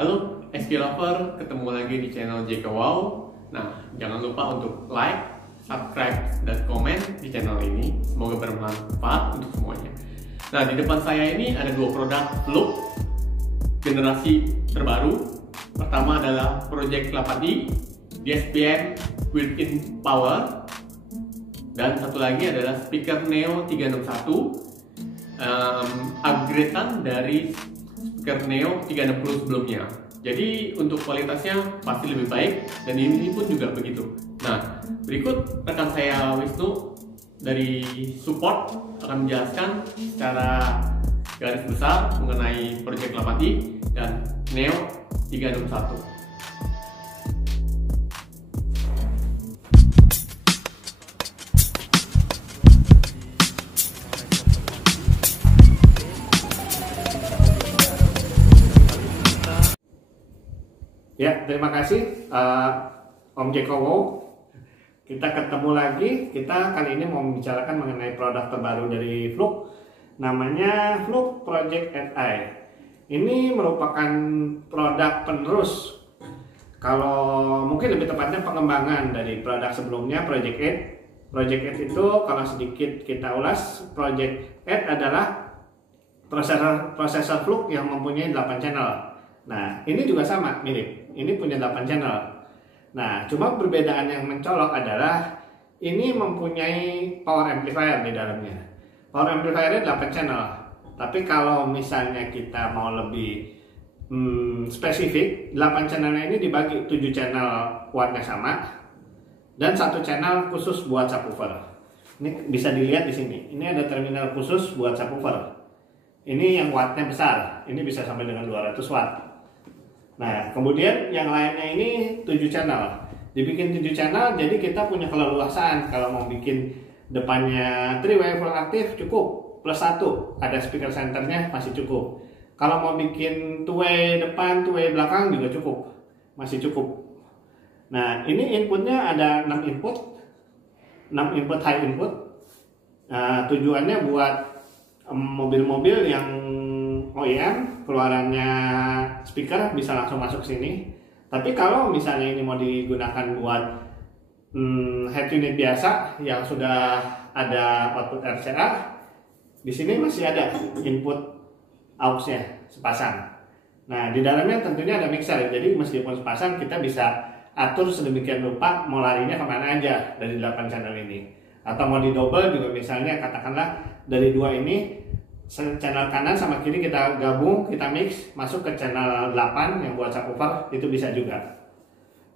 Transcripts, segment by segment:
Halo SQ Lover, ketemu lagi di channel JK Wow. Nah, jangan lupa untuk like, subscribe, dan komen di channel ini. Semoga bermanfaat untuk semuanya. Nah, di depan saya ini ada dua produk Fluke generasi terbaru. Pertama adalah Project 8i DSPM built-in power, dan satu lagi adalah speaker Neo 361, upgradean dari speaker Neo 360 sebelumnya. Jadi untuk kualitasnya pasti lebih baik, dan ini pun juga begitu. Nah, berikut rekan saya Wisnu dari support akan menjelaskan secara garis besar mengenai Project 8i dan Neo 361. Ya, terima kasih Om Jeko Wow. Kita ketemu lagi. Kita kali ini mau membicarakan mengenai produk terbaru dari Fluke. Namanya Fluke Project 8i. Ini merupakan produk penerus. Kalau mungkin lebih tepatnya pengembangan dari produk sebelumnya, Project 8. Project 8 itu kalau sedikit kita ulas, Project 8 adalah prosesor Fluke yang mempunyai 8 channel. Nah, ini juga sama, mirip. Ini punya 8 channel. Nah, cuma perbedaan yang mencolok adalah ini mempunyai power amplifier di dalamnya. Power amplifier 8 channel. Tapi kalau misalnya kita mau lebih spesifik, 8 channelnya ini dibagi 7 channel wattnya sama dan 1 channel khusus buat subwoofer. Ini bisa dilihat di sini. Ini ada terminal khusus buat subwoofer. Ini yang wattnya besar. Ini bisa sampai dengan 200 watt. Nah, kemudian yang lainnya ini 7 channel. Dibikin 7 channel, jadi kita punya keleluasaan. Kalau mau bikin depannya 3-way full aktif cukup, plus 1. Ada speaker centernya masih cukup. Kalau mau bikin 2-way depan, 2-way belakang juga cukup. Masih cukup. Nah, ini inputnya ada 6 input. 6 input high input. Tujuannya buat mobil-mobil yang OEM, keluarannya speaker bisa langsung masuk sini. Tapi kalau misalnya ini mau digunakan buat head unit biasa yang sudah ada output RCA, di sini masih ada input aux-nya sepasang. Nah, di dalamnya tentunya ada mixer. Jadi meskipun sepasang, kita bisa atur sedemikian rupa mau larinya kemana aja dari 8 channel ini. Atau mau di double juga, misalnya katakanlah dari 2 ini, channel kanan sama kiri kita gabung, kita mix, masuk ke channel 8 yang buat subwoofer, itu bisa juga.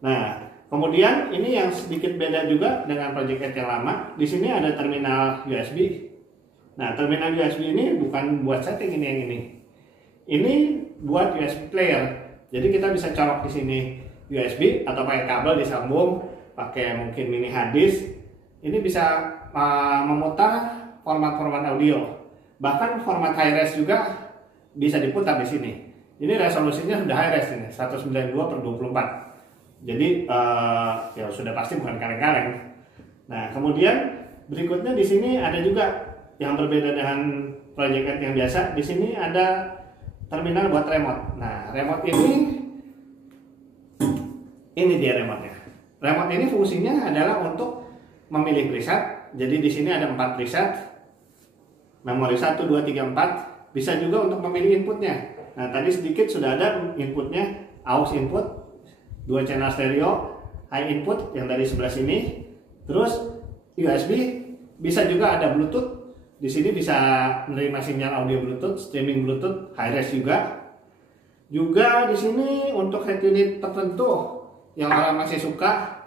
Nah, kemudian ini yang sedikit beda juga dengan Project 8 yang lama. Di sini ada terminal USB. Nah, terminal USB ini bukan buat setting ini yang ini. Ini buat USB player. Jadi kita bisa colok di sini USB atau pakai kabel disambung, pakai mungkin mini hard disk. Ini bisa memutar format-format audio. Bahkan format high-res juga bisa diputar di sini. Ini resolusinya sudah high-res ini, 192/24. Jadi ya sudah pasti bukan kaleng-kaleng. Nah, kemudian berikutnya di sini ada juga yang berbeda dengan Project 8 yang biasa. Di sini ada terminal buat remote. Nah, remote ini dia remote-nya. Remote ini fungsinya adalah untuk memilih preset. Jadi di sini ada 4 preset. Memori 1, 2, 3, 4. Bisa juga untuk memilih inputnya. Nah, tadi sedikit sudah ada inputnya, aux input, 2 channel stereo, high input yang dari sebelah sini. Terus USB, bisa juga ada Bluetooth. Di sini bisa menerima sinyal audio Bluetooth, streaming Bluetooth, high res juga. Juga di sini untuk head unit tertentu yang orang masih suka,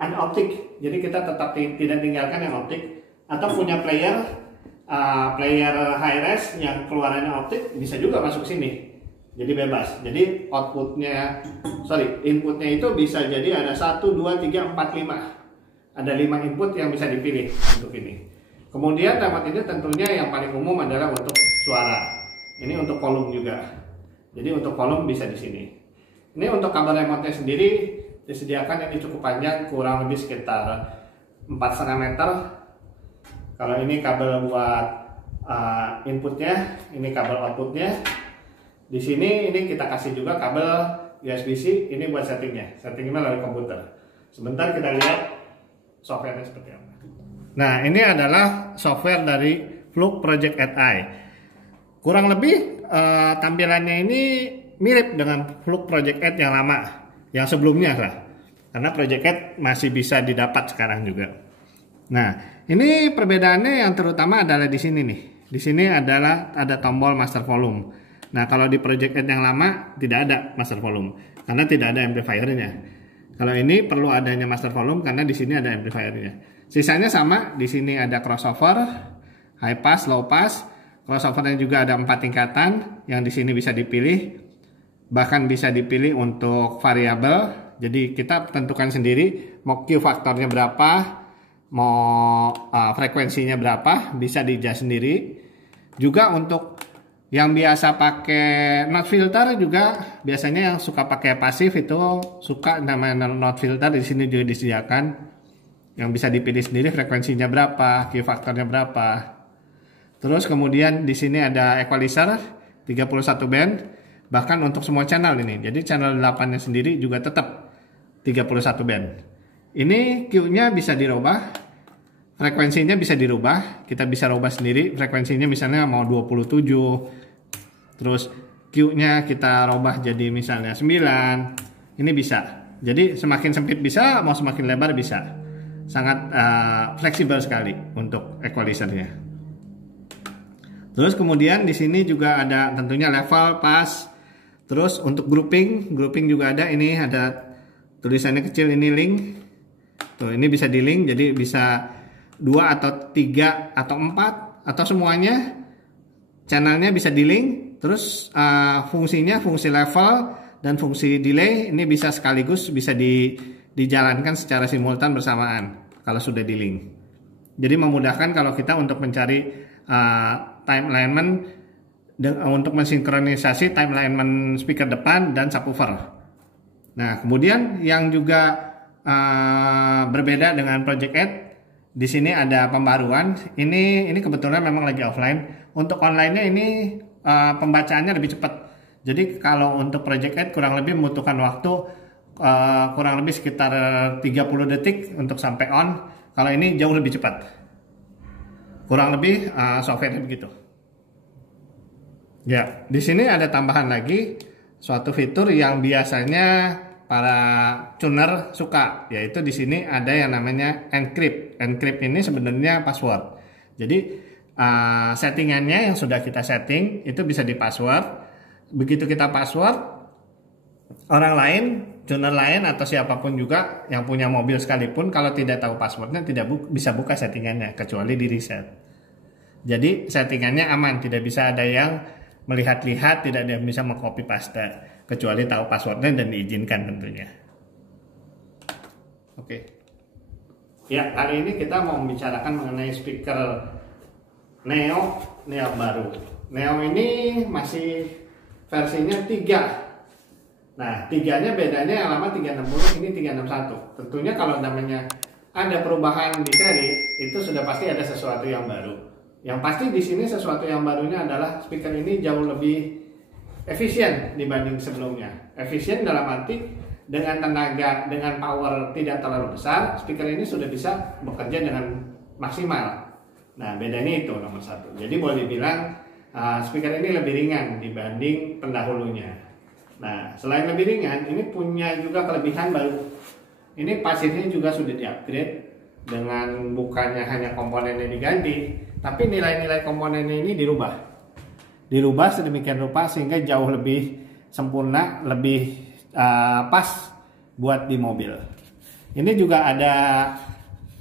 ada optik. Jadi kita tetap tidak tinggalkan yang optik. Atau punya player high res yang keluarannya optik, bisa juga masuk sini. Jadi bebas. Jadi inputnya itu bisa jadi ada 1, 2, 3, 4, 5. Ada 5 input yang bisa dipilih untuk ini. Kemudian remote ini tentunya yang paling umum adalah untuk suara. Ini untuk volume juga. Jadi untuk volume bisa di sini. Ini untuk kabel remote-nya sendiri disediakan, ini cukup panjang, kurang lebih sekitar 4,5 meter. Kalau ini kabel buat inputnya, ini kabel outputnya. Di sini ini kita kasih juga kabel USB-C, ini buat settingnya melalui komputer. Sebentar kita lihat softwarenya seperti apa. Nah, ini adalah software dari Fluke Project AI. Kurang lebih tampilannya ini mirip dengan Fluke Project AI yang lama, yang sebelumnya lah. Karena Project AI masih bisa didapat sekarang juga. Nah, ini perbedaannya yang terutama adalah di sini nih. Di sini adalah ada tombol master volume. Nah, kalau di Project AI yang lama tidak ada master volume karena tidak ada amplifiernya. Kalau ini perlu adanya master volume karena di sini ada amplifiernya. Sisanya sama, di sini ada crossover, high pass, low pass. Crossovernya juga ada 4 tingkatan yang di sini bisa dipilih. Bahkan bisa dipilih untuk variabel. Jadi kita tentukan sendiri mau Q faktornya berapa, mau frekuensinya berapa, bisa di-adjust sendiri. Juga untuk yang biasa pakai not filter juga, biasanya yang suka pakai pasif itu suka namanya not filter, di sini juga disediakan yang bisa dipilih sendiri frekuensinya berapa, Q faktornya berapa. Terus kemudian di sini ada equalizer 31 band bahkan untuk semua channel ini. Jadi channel 8-nya sendiri juga tetap 31 band. Ini Q-nya bisa dirubah. Frekuensinya bisa dirubah, kita bisa rubah sendiri. Frekuensinya misalnya mau 27, terus Q-nya kita rubah jadi misalnya 9. Ini bisa. Jadi semakin sempit bisa, mau semakin lebar bisa. Sangat fleksibel sekali untuk equalizernya. Terus kemudian di sini juga ada tentunya level, pass. Terus untuk grouping juga ada. Ini ada tulisannya kecil, ini link. Tuh, ini bisa di link, jadi bisa 2 atau 3 atau 4 atau semuanya channelnya bisa di link. Terus fungsinya fungsi level dan fungsi delay ini bisa sekaligus bisa dijalankan secara simultan bersamaan kalau sudah di link. Jadi memudahkan kalau kita untuk mencari time alignment untuk mensinkronisasi time alignment speaker depan dan subwoofer. Nah, kemudian yang juga berbeda dengan Project AI, di sini ada pembaruan. Ini kebetulan memang lagi offline. Untuk online-nya ini pembacaannya lebih cepat. Jadi kalau untuk Project AI kurang lebih membutuhkan waktu kurang lebih sekitar 30 detik untuk sampai on. Kalau ini jauh lebih cepat. Kurang lebih software begitu. Ya, di sini ada tambahan lagi suatu fitur yang biasanya para tuner suka, yaitu di sini ada yang namanya encrypt. Encrypt ini sebenarnya password. Jadi settingannya yang sudah kita setting itu bisa di password. Begitu kita password, orang lain, tuner lain atau siapapun juga yang punya mobil sekalipun kalau tidak tahu passwordnya tidak bisa buka settingannya kecuali di reset. Jadi settingannya aman, tidak bisa ada yang melihat-lihat, tidak ada yang bisa mengcopy paste kecuali tahu passwordnya dan diizinkan tentunya. Oke. Ya, hari ini kita mau membicarakan mengenai speaker Neo baru. Neo ini masih versinya 3. Nah, 3-nya bedanya yang lama 360, ini 361. Tentunya kalau namanya ada perubahan di seri, itu sudah pasti ada sesuatu yang baru. Yang pasti di sini sesuatu yang barunya adalah speaker ini jauh lebih efisien dibanding sebelumnya. Efisien dalam arti dengan tenaga, dengan power tidak terlalu besar, speaker ini sudah bisa bekerja dengan maksimal. Nah, bedanya itu nomor 1. Jadi boleh dibilang speaker ini lebih ringan dibanding pendahulunya. Nah, selain lebih ringan, ini punya juga kelebihan baru. Ini pasirnya juga sudah di-upgrade dengan bukannya hanya komponennya diganti, tapi nilai-nilai komponennya ini dirubah sedemikian rupa sehingga jauh lebih sempurna, lebih pas buat di mobil. Ini juga ada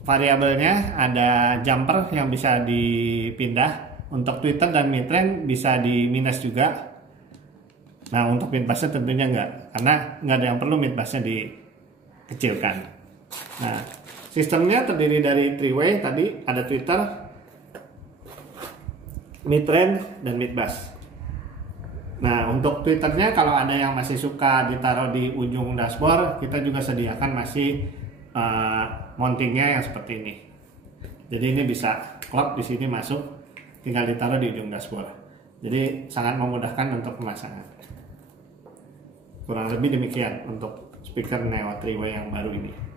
variabelnya, ada jumper yang bisa dipindah. Untuk tweeter dan midrange bisa di minus juga. Nah, untuk mid bassnya tentunya enggak, karena nggak ada yang perlu mid bassnya dikecilkan. Nah, sistemnya terdiri dari 3-way, tadi ada tweeter, mid-range, dan mid-bass. Nah, untuk tweeternya kalau ada yang masih suka ditaruh di ujung dashboard, kita juga sediakan masih mountingnya yang seperti ini. Jadi ini bisa klop di sini masuk, tinggal ditaruh di ujung dashboard. Jadi sangat memudahkan untuk pemasangan. Kurang lebih demikian untuk speaker Neo 3W yang baru ini.